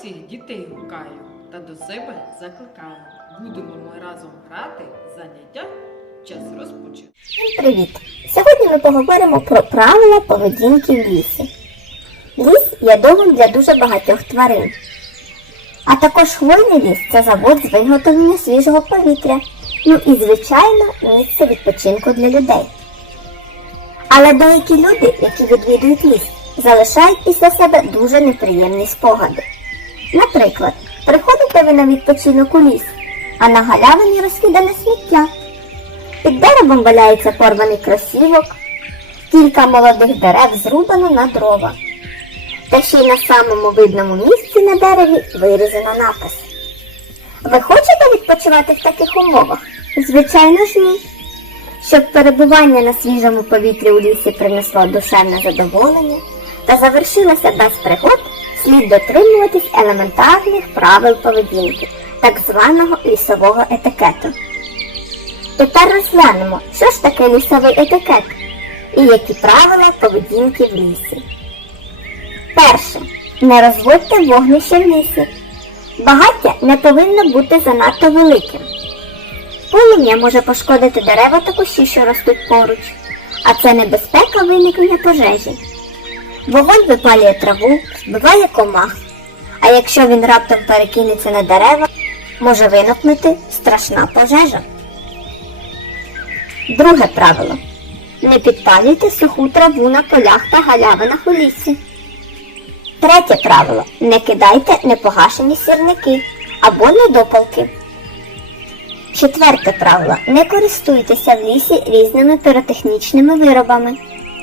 всіх дітей гукаю та до себе закликаю. Будемо ми разом грати, заняття, час розпочати. Всім привіт! Сьогодні ми поговоримо про правила поведінки в лісі. Ліс є домом для дуже багатьох тварин. А також хвойний ліс це завод з виготовлення свіжого повітря. Ну і, звичайно, місце відпочинку для людей. Але деякі люди, які відвідують ліс, залишають після себе дуже неприємні спогади. Наприклад, приходите ви на відпочинок у ліс, а на галявині розкидане сміття. Під деревом валяється порваний кросівок, кілька молодих дерев зрубано на дрова. Та ще й на самому видному місці на дереві вирізано напис. Ви хочете відпочивати в таких умовах? Звичайно ж ні. Щоб перебування на свіжому повітрі у лісі принесло душевне задоволення та завершилося без пригод, слід дотримуватись елементарних правил поведінки, так званого лісового етикету. Тепер розглянемо, що ж таке лісовий етикет і які правила поведінки в лісі. Перше. Не розводьте вогнище в лісі. Багаття не повинно бути занадто великим. Полум'я може пошкодити дерева та кущі, що ростуть поруч, а це небезпека виникнення пожежі. Вогонь випалює траву, вбиває комах, а якщо він раптом перекинеться на дерева, може виникнути страшна пожежа. Друге правило. Не підпалюйте суху траву на полях та галявинах у лісі. Третє правило. Не кидайте непогашені сірники або недопалки. Четверте правило. Не користуйтеся в лісі різними піротехнічними виробами,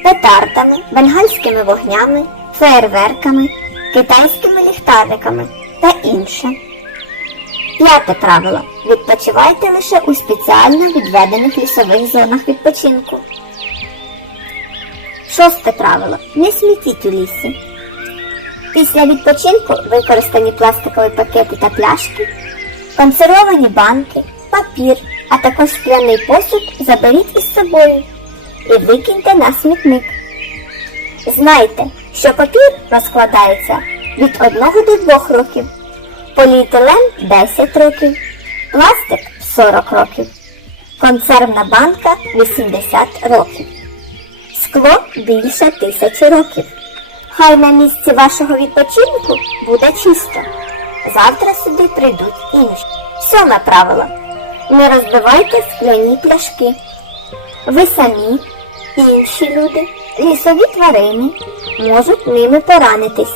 петардами, бенгальськими вогнями, феєрверками, китайськими ліхтариками та інше. П'яте правило. Відпочивайте лише у спеціально відведених лісових зонах відпочинку. Шосте правило. Не смітіть у лісі. Після відпочинку використані пластикові пакети та пляшки, консервовані банки, папір, а також скляний посуд заберіть із собою і викиньте на смітник. Знайте, що папір розкладається від 1 до 2 років, поліетилен 10 років, пластик 40 років, консервна банка 80 років, скло більше тисячі років. Хай на місці вашого відпочинку буде чисто. Завтра сюди прийдуть інші. Сьоме правило. Не розбивайте скляні пляшки. Ви самі, інші люди, лісові тварини можуть ними поранитись.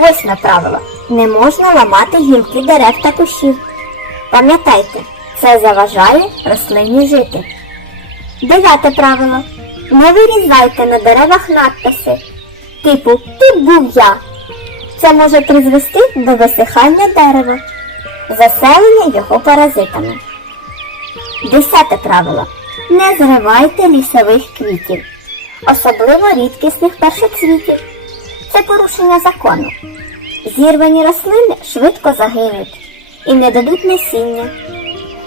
Восьме правило. Не можна ламати гілки дерев та кущів. Пам'ятайте, це заважає рослині жити. Дев'яте правило. Не вирізайте на деревах надписи. Типу Тут був я. Це може призвести до висихання дерева, заселення його паразитами. Десяте правило. Не зривайте лісових квітів, особливо рідкісних першоцвітів. Це порушення закону. Зірвані рослини швидко загинуть і не дадуть насіння.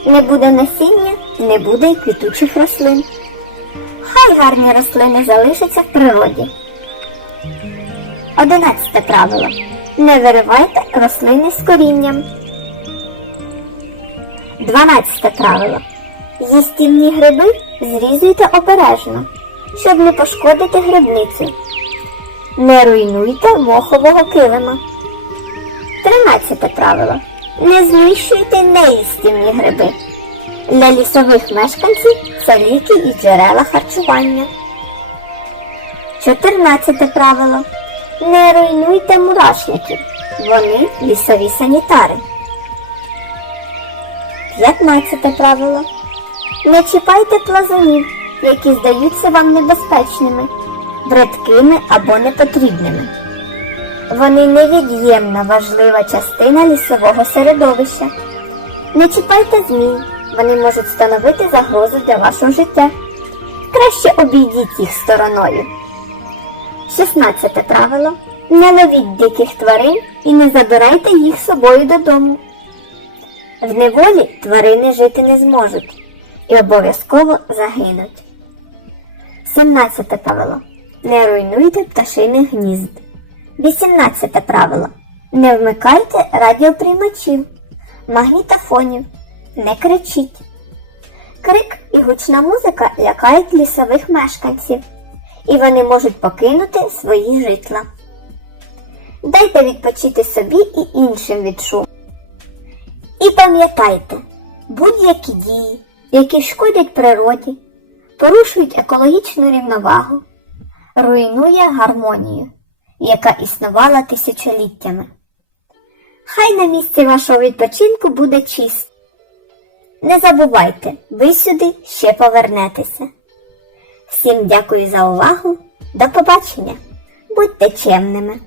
Не буде насіння, не буде й квітучих рослин. Хай гарні рослини залишаться в природі. Одинадцяте правило. Не виривайте рослини з корінням. Дванадцяте правило. Їстівні гриби зрізуйте обережно, щоб не пошкодити грибницю. Не руйнуйте мохового килима. Тринадцяте правило. Не знищуйте неїстівні гриби. Для лісових мешканців це ліки і джерела харчування. 14 правило. Не руйнуйте мурашників. Вони лісові санітари. 15 правило. Не чіпайте плазунів, які здаються вам небезпечними, бридкими або непотрібними. Вони невід'ємна важлива частина лісового середовища. Не чіпайте змій, вони можуть становити загрозу для вашого життя. Краще обійдіть їх стороною. 16 правило. Не ловіть диких тварин і не забирайте їх з собою додому. В неволі тварини жити не зможуть і обов'язково загинуть. 17 правило. Не руйнуйте пташиних гнізд. 18 правило. Не вмикайте радіоприймачів, магнітофонів, не кричіть. Крик і гучна музика лякають лісових мешканців, і вони можуть покинути свої житла. Дайте відпочити собі і іншим від шуму. І пам'ятайте, будь-які дії, які шкодять природі, порушують екологічну рівновагу, руйнує гармонію, яка існувала тисячоліттями. Хай на місці вашого відпочинку буде чисто. Не забувайте, ви сюди ще повернетеся. Всім дякую за увагу. До побачення. Будьте чемними.